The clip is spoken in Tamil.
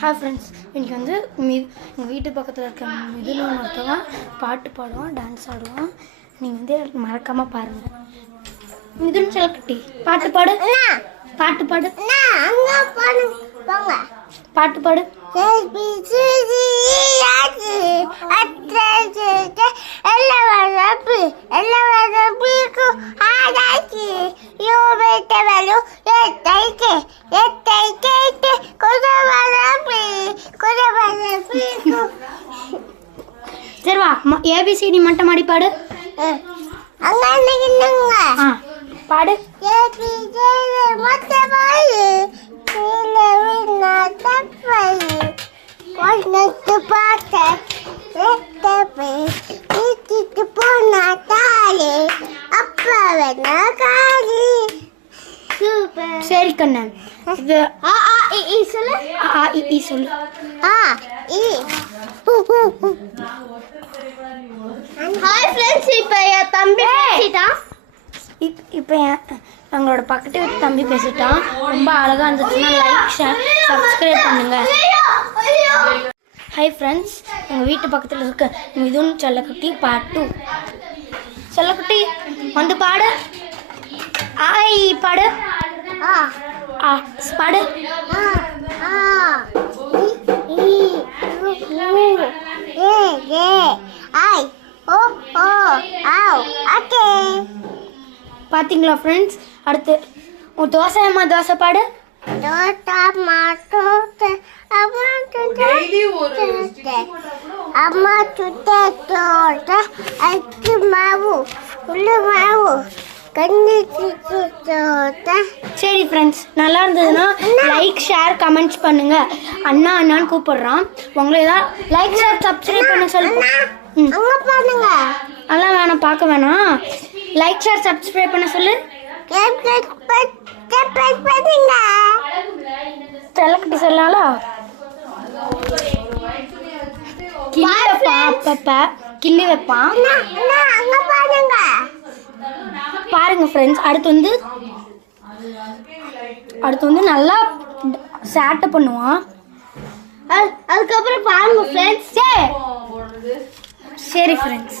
ஹாய் ஃப்ரெண்ட்ஸ், இன்றைக்கி வந்து எங்கள் வீட்டு பக்கத்தில் இருக்க மிதுன் ஒருத்தவன் பாட்டு பாடுவான், டான்ஸ் ஆடுவான். நீங்கள் வந்து மறக்காமல் பாருங்கள். மிதுன் செல்லக்குட்டி பாட்டு பாடு, பாட்டு பாடு, பாட்டு பாடு. சரி வா, ஏபிசிடி மட்டும் மாடி பாடு. பாடு. சரி கண்ணன், இது சொல்லு. சொல்லு. ஹாய் ஃப்ரெண்ட்ஸ், இப்போ என் தம்பி பேசிட்டான். இப்போ எங்களோட பக்கத்து வீட்டு தம்பி பேசிட்டான். ரொம்ப அழகாக இருந்துச்சுன்னா லைக், ஷேர், சப்ஸ்கிரைப் பண்ணுங்க. ஹாய் ஃப்ரெண்ட்ஸ், எங்கள் வீட்டு பக்கத்தில் இருக்க மிதுன் செல்லக்குட்டி பார்ட் 2. செல்லக்குட்டி வந்து பாடு. ஆய் பாடு. பாடு. பார்த்தீங்களா ஃப்ரெண்ட்ஸ்? அடுத்து தோசை பாடு. அம்மா சுட்ட அச்சு மாவு உள்ள மாவு கண்ணு. சரி ஃப்ரெண்ட்ஸ், நல்லா இருந்ததுன்னா லைக், ஷேர், கமெண்ட்ஸ் பண்ணுங்க. அண்ணா அண்ணான்னு கூப்பிடுறான். உங்களை தான் லைக், ஷேர், சப்ஸ்கிரைப் பண்ண சொல்லுங்க. அதெல்லாம் வேணாம், பார்க்க வேணாம். லைக், ஷேர், சப்ஸ்கிரைப் பண்ண சொல்லு. செல்லக்குட்டி சொல்லலாம்ல. கிள்ளி வைப்பான். பாருங்க ஃப்ரெண்ட்ஸ், அடுத்து வந்து நல்லா சேட்டை பண்ணுவான். அதுக்கப்புறம் பாருங்க ஃப்ரெண்ட்ஸ். சரி ஃப்ரெண்ட்ஸ்.